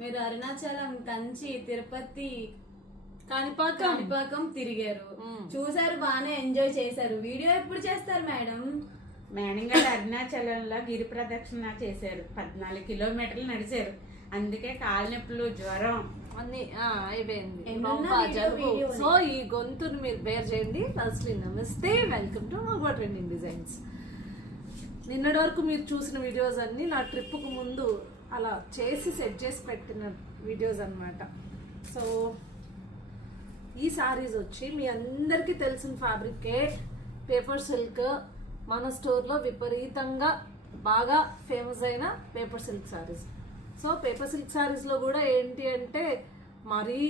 మీరు అరుణాచలం, కంచి, తిరుపతి, కాణిపాకం తిరిగారు, చూసారు, బాగానే ఎంజాయ్ చేశారు. వీడియో ఎప్పుడు చేస్తారు మేడం? మేడం గారు అరుణాచలంలో గిరి ప్రదక్షిణ చేశారు, 14 కిలోమీటర్లు నడిచారు. అందుకే కాళ్ళ నొప్పులు, జ్వరం అన్ని అయిపోయింది. సో ఈ గొంతుని మీరు బేర్ చేయండి. ఫస్ట్లీ నమస్తే, వెల్కమ్ టు మగవా ట్రెండింగ్ డిజైన్స్. నిన్నటి వరకు మీరు చూసిన వీడియోస్ అన్ని నా ట్రిప్కు ముందు అలా చేసి సెట్ చేసి పెట్టిన వీడియోస్ అన్నమాట. సో ఈ శారీస్ వచ్చి మీ అందరికీ తెలిసిన ఫ్యాబ్రికే, పేపర్ సిల్క్. మన స్టోర్లో విపరీతంగా బాగా ఫేమస్ అయిన paper silk saris. So paper silk శారీస్లో కూడా ఏంటి అంటే మరీ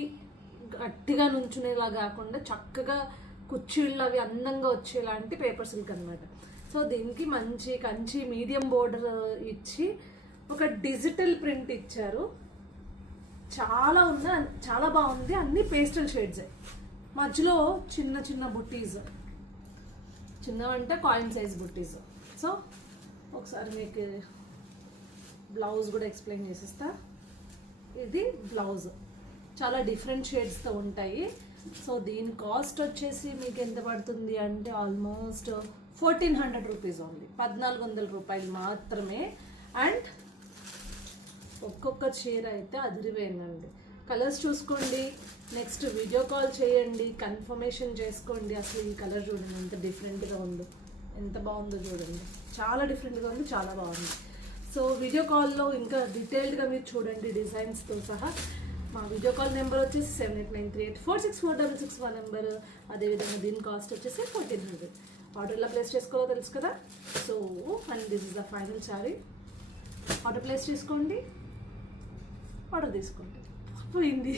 గట్టిగా నుంచునేలా కాకుండా చక్కగా కుర్చీళ్ళు అవి అందంగా వచ్చేలాంటి పేపర్ సిల్క్ అనమాట. సో దీనికి మంచి కంచి మీడియం బోర్డర్ ఇచ్చి ఒక డిజిటల్ ప్రింట్ ఇచ్చారు. చాలా బాగుంది. అన్ని పేస్టల్ షేడ్స్, మధ్యలో చిన్న చిన్న బుట్టీస్, చిన్నవంటే కాయిన్ సైజ్ బుట్టీస్. సో ఒకసారి మీకు బ్లౌజ్ కూడా ఎక్స్ప్లెయిన్ చేసిస్తా. ఇది బ్లౌజ్ చాలా డిఫరెంట్ షేడ్స్తో ఉంటాయి. సో దీని కాస్ట్ వచ్చేసి మీకు ఎంత పడుతుంది అంటే ఆల్మోస్ట్ 1400 రూపీస్ ఓన్లీ, 1400 రూపాయలు మాత్రమే. అండ్ ఒక్కొక్క చీర అయితే అదిరిపోయిందండి. కలర్స్ చూసుకోండి, నెక్స్ట్ వీడియో కాల్ చేయండి, కన్ఫర్మేషన్ చేసుకోండి. అసలు ఈ కలర్ చూడండి ఎంత డిఫరెంట్గా ఉందో, ఎంత బాగుందో చూడండి. చాలా డిఫరెంట్గా ఉంది, చాలా బాగుంది. సో వీడియో కాల్లో ఇంకా డీటెయిల్డ్గా మీరు చూడండి డిజైన్స్తో సహా. మా వీడియో కాల్ నెంబర్ వచ్చేసి 7893846466 నెంబర్. అదేవిధంగా దీని కాస్ట్ వచ్చేసి 1400. ఆర్డర్ ఎలా ప్లేస్ చేసుకోవాలో తెలుసు కదా. So and this is the final sari. Order place చేసుకోండి, ఆర్డర్ తీసుకోండి. పోయింది.